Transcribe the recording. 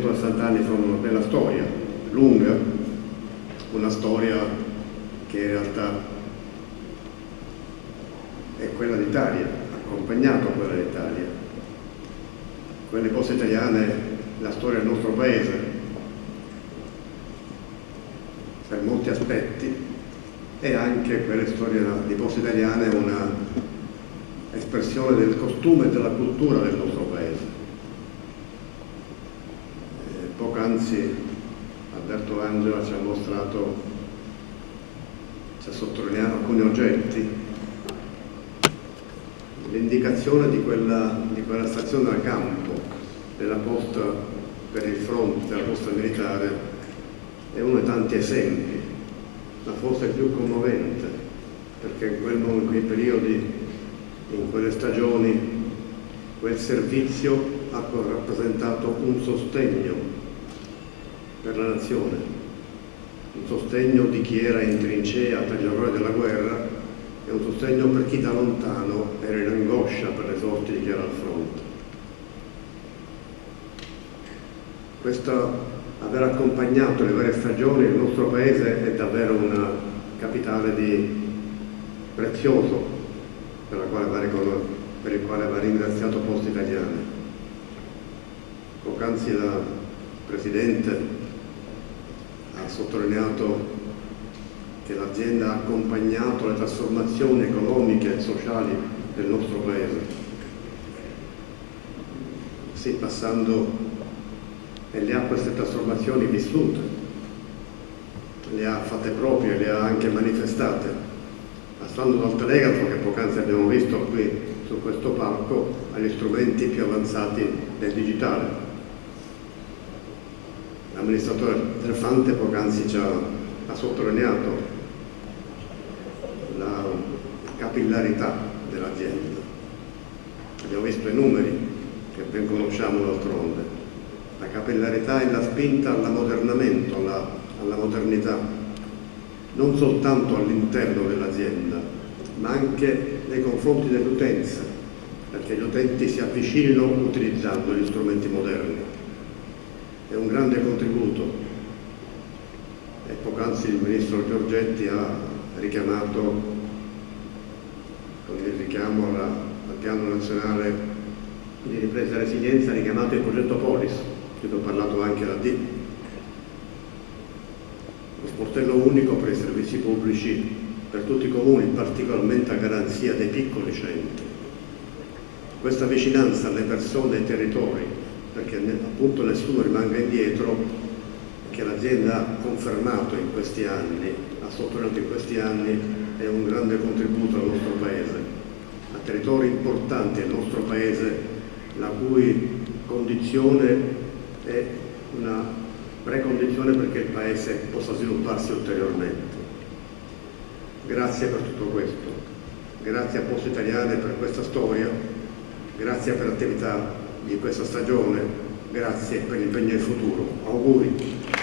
160 anni sono una bella storia, lunga, una storia che in realtà è quella d'Italia, accompagnato a quella d'Italia. Quelle cose italiane, la storia del nostro paese, per molti aspetti, e anche quelle storie di Poste Italiane una espressione del costume e della cultura del nostro paese. Poc'anzi Alberto Angela ci ha mostrato, ci ha sottolineato alcuni oggetti, l'indicazione di quella stazione da campo della posta per il fronte, della posta militare, è uno dei tanti esempi, ma forse il più commovente, perché in quei periodi, in quelle stagioni, quel servizio ha rappresentato un sostegno per la nazione, un sostegno di chi era in trincea per gli orrori della guerra e un sostegno per chi da lontano era in angoscia per le sorti di chi era al fronte. Aver accompagnato le varie stagioni il nostro paese è davvero un capitale prezioso per il quale va ringraziato Poste Italiane. Poc'anzi la Presidente ha sottolineato che l'azienda ha accompagnato le trasformazioni economiche e sociali del nostro paese. Sì, passando e le ha queste trasformazioni vissute, le ha fatte proprie, le ha anche manifestate, passando dal telegrafo, che poc'anzi abbiamo visto qui su questo palco, agli strumenti più avanzati del digitale. L'amministratore Delfante poc'anzi ci ha sottolineato la capillarità dell'azienda. Abbiamo visto i numeri che ben conosciamo d'altronde. La capillarità e la spinta all'ammodernamento, alla modernità, non soltanto all'interno dell'azienda, ma anche nei confronti dell'utenza, perché gli utenti si avvicinino utilizzando gli strumenti moderni. È un grande contributo e poc'anzi il Ministro Giorgetti ha richiamato, con il richiamo al Piano Nazionale di Ripresa e Resilienza, ha richiamato il progetto Polis, che ho parlato anche da DIP, lo sportello unico per i servizi pubblici per tutti i comuni, particolarmente a garanzia dei piccoli centri. Questa vicinanza alle persone e ai territori, perché appunto nessuno rimanga indietro, che l'azienda ha confermato in questi anni, ha sottolineato in questi anni, è un grande contributo al nostro Paese, a territori importanti del nostro Paese, la cui condizione è una precondizione perché il Paese possa svilupparsi ulteriormente. Grazie per tutto questo, grazie a Poste Italiane per questa storia, grazie per l'attività di questa stagione, grazie per l'impegno in futuro. Auguri.